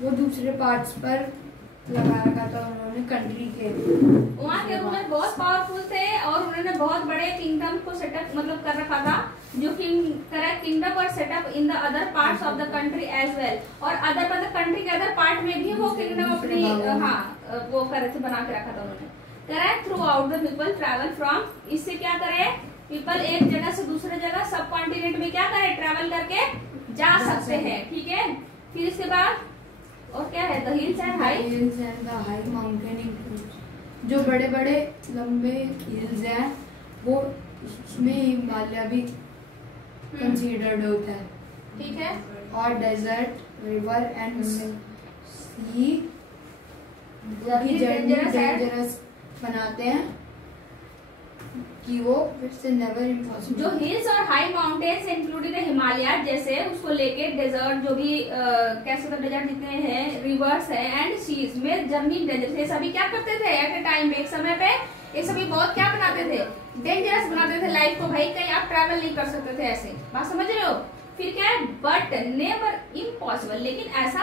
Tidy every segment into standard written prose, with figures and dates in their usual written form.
वो दूसरे पार्ट्स पर लगा रखा था उन्होंने कंट्री के। वहाँ के रूलर बहुत पावरफुल थे और उन्होंने बहुत बड़े किंगडम को सेटअप मतलब कर रखा था, जो किंगडम और setup in the other parts of the country as well, और अदर मतलब कंट्री के अदर पार्ट में भी वो किंगडम अपनी वो कर रहे थे, बना के रखा था उन्होंने। करे through out the people travel from, इससे क्या करे पीपल एक जगह से दूसरे जगह सब कॉन्टिनेंट में क्या करे ट्रैवल करके जा सकते हैं, ठीक है। फिर इसके बाद और क्या है, the hills and high mountain, जो बड़े बड़े लंबे हिल्स हैं वो उसमें हिमालय भी कंसीडर्ड होता है, ठीक है। और desert river and sea dangerous बनाते हैं कि वो फिर से नेवर इम्पॉसिबल। जो हिल्स और हाई माउंटेन्स इंक्लूडिंग हिमालय जैसे उसको लेके डेजर्ट जो भी कैसे तो डेजर्ट जितने हैं रिवर्स है एंड सीज में जर्नी डेंजरस, ये सभी क्या करते थे एट ए टाइम में, एक समय पे ये सभी बहुत क्या बनाते थे डेंजरस बनाते थे लाइफ को, भाई कहीं आप ट्रैवल नहीं कर सकते थे, ऐसे बात समझ रहे हो। फिर क्या है बट नेवर इम्पॉसिबल, लेकिन ऐसा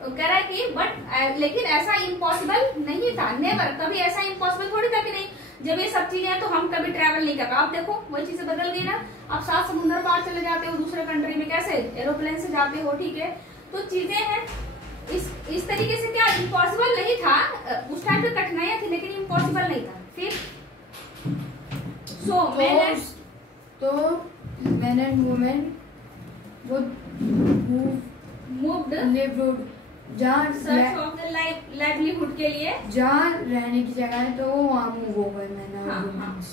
कह रहा है कि बट लेकिन ऐसा इम्पॉसिबल नहीं था, नेवर कभी ऐसा इम्पॉसिबल थोड़ी था कि नहीं जब ये सब चीजें हैं तो हम कभी ट्रैवल नहीं कर पाए। आप देखो वही चीजें बदल गई ना, आप 7 समुद्र पार चले जाते हो दूसरे कंट्री में, कैसे एरोप्लेन से जाते हो, ठीक है। तो चीजें हैं इस तरीके से, क्या इम्पॉसिबल नहीं था उस टाइम पे, कठिनाइयां थी लेकिन इम्पॉसिबल नहीं था। फिर मैन एंड वुमेन वो मूव्ड लिव्ड जहाँ सर्च ऑफ द लाइवलीहुड के लिए, जहाँ रहने की जगह है तो वो वहाँ मूव हो गए मैन और वुमेन।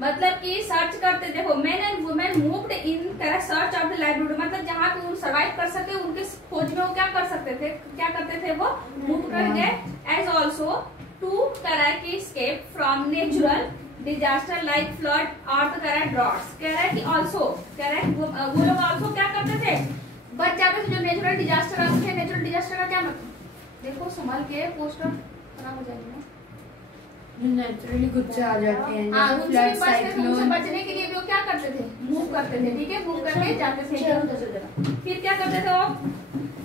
मतलब कि सर्च करते, देखो main and women moved in search of the livelihood, मतलब जहाँ पे वो सर्वाइव कर सके उनके खोज में वो क्या कर सकते थे, क्या करते थे वो मूव करके, एज ऑल्सो टू करा की escape from natural disaster like flood earthquake droughts, कह रहा है कि ऑल्सो कह रहा है वो लोग ऑल्सो क्या करते थे बच जाते थे जो नेचुरल डिजास्टर आते थे। नेचुरल डिजास्टर का क्या मतलब, देखो संभाल के पोस्टर खराब हो जाएगा, नेचुरली कुछ से आ जाते हैं, उनसे बचने के लिए वो क्या करते थे मूव करते थे, ठीक है, मूव करके जाते थे दूसरी जगह। फिर क्या करते थे वो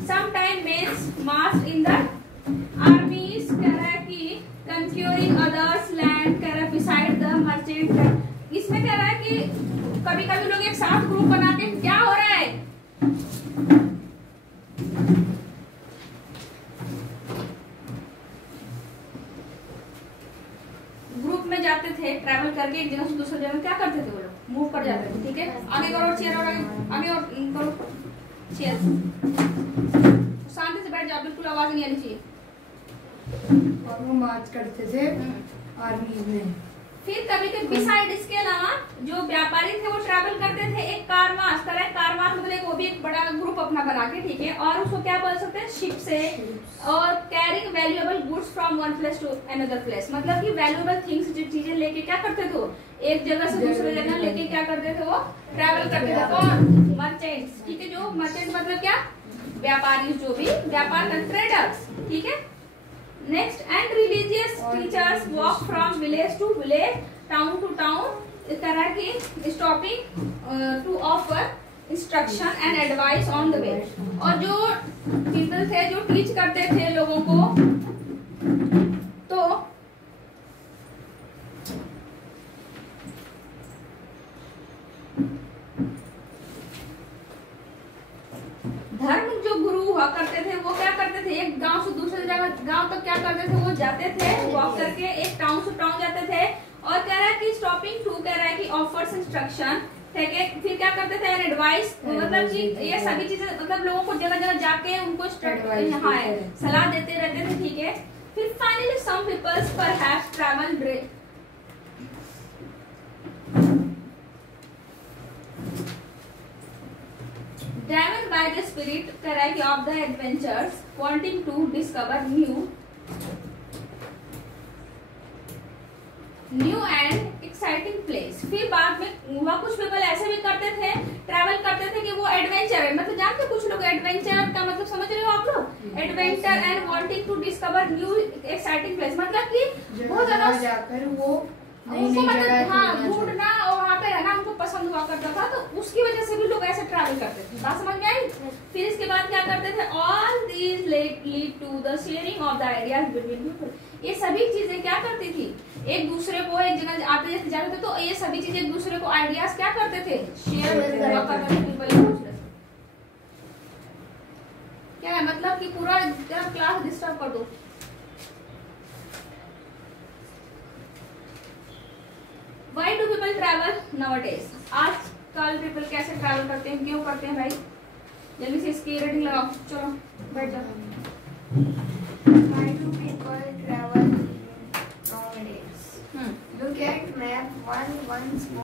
some time men's march in the armies, कह रहा है कि कंक्यूरिंग अदर्स लैंड, कह रहा है बिसाइड द मर्चेंट। इसमें कह रहा है कि कभी कभी लोग एक साथ ग्रुप बना के क्या हो रहा है ग्रुप में जाते थे ट्रैवल करके एक जगह से दूसरी जगह, क्या करते थे वो लोग मूव कर जाते थे, ठीक है। आगे करो चेयर और आगे और करो चेयर, शांति से बैठ जाओ, बिल्कुल आवाज नहीं आनी चाहिए। और वो मार्च करते थे आर्मीज में। फिर कभी कभी बिसाइड इसके अलावा जो व्यापारी थे वो ट्रैवल करते थे एक कारवास, कारवास मतलब वो भी एक बड़ा ग्रुप अपना बना के, ठीक है, और उसको क्या बोल सकते हैं शिप से, और carrying valuable goods from one place to another place, मतलब कि वैल्यूएबल थिंग्स जो चीजें लेके क्या करते थे एक जगह से दूसरे जगह लेके क्या करते थे वो ट्रैवल करते थे। कौन मर्चेंट्स, ठीक है, जो मर्चेंट मतलब क्या व्यापारी, जो भी व्यापार करते ट्रेडर्स, ठीक है। Next and religious teachers walk from village to village town to town, इस तरह की stopping to offer instruction and advice on the way. और जो पीपल थे जो टीच करते थे लोगों को, तो धर्म जो गुरु हुआ करते थे वो क्या करते थे एक गांव से दूसरे जगह गांव तक क्या करते थे वो जाते थे वॉक करके, एक टाउन से टाउन जाते थे। और कह रहा है कि स्टॉपिंग टू कह रहा है कि ऑफर्स इंस्ट्रक्शन, ठीक है, फिर क्या करते थे एडवाइस, मतलब कि ये सभी चीजें मतलब लोगों को जगह जगह जाके उनको सलाह देते रहते थे, ठीक है। फिर finally some peoples perhaps travel driven by the spirit of the adventures, wanting to discover new and exciting place। फिर बाद में हुआ कुछ पीपल ऐसे भी करते थे ट्रैवल करते थे कि वो एडवेंचर है, मतलब जानते कुछ लोग एडवेंचर का मतलब समझ रहे हो आप लोग, adventure and wanting to discover new exciting place, मतलब कि बहुत ज्यादा जाकर वो उनको मतलब हाँ ढूंढना और वहाँ पे रहना उनको पसंद हुआ करता था, तो उसकी वजह से भी लोग ऐसे ट्रैवल करते थे, बात समझ में आई। फिर क्या करते थे, all these lead to the sharing of the ideas between people. ये सभी चीजें क्या करती थी, एक दूसरे को एक जगह आते जाते थे तो ये सभी चीजें एक दूसरे को आइडियाज क्या करते थे, शेयर करते थे पीपल। क्या है मतलब कि पूरा क्लास डिस्टर्ब कर दो। Why do people travel nowadays? आजकल पीपल कैसे ट्रैवल करते हैं, क्यों करते हैं भाई? जल्दी से इसकी रेटिंग लगाओ, चलो बैठ जाओ। Why do people travel nowadays? Look at map once more.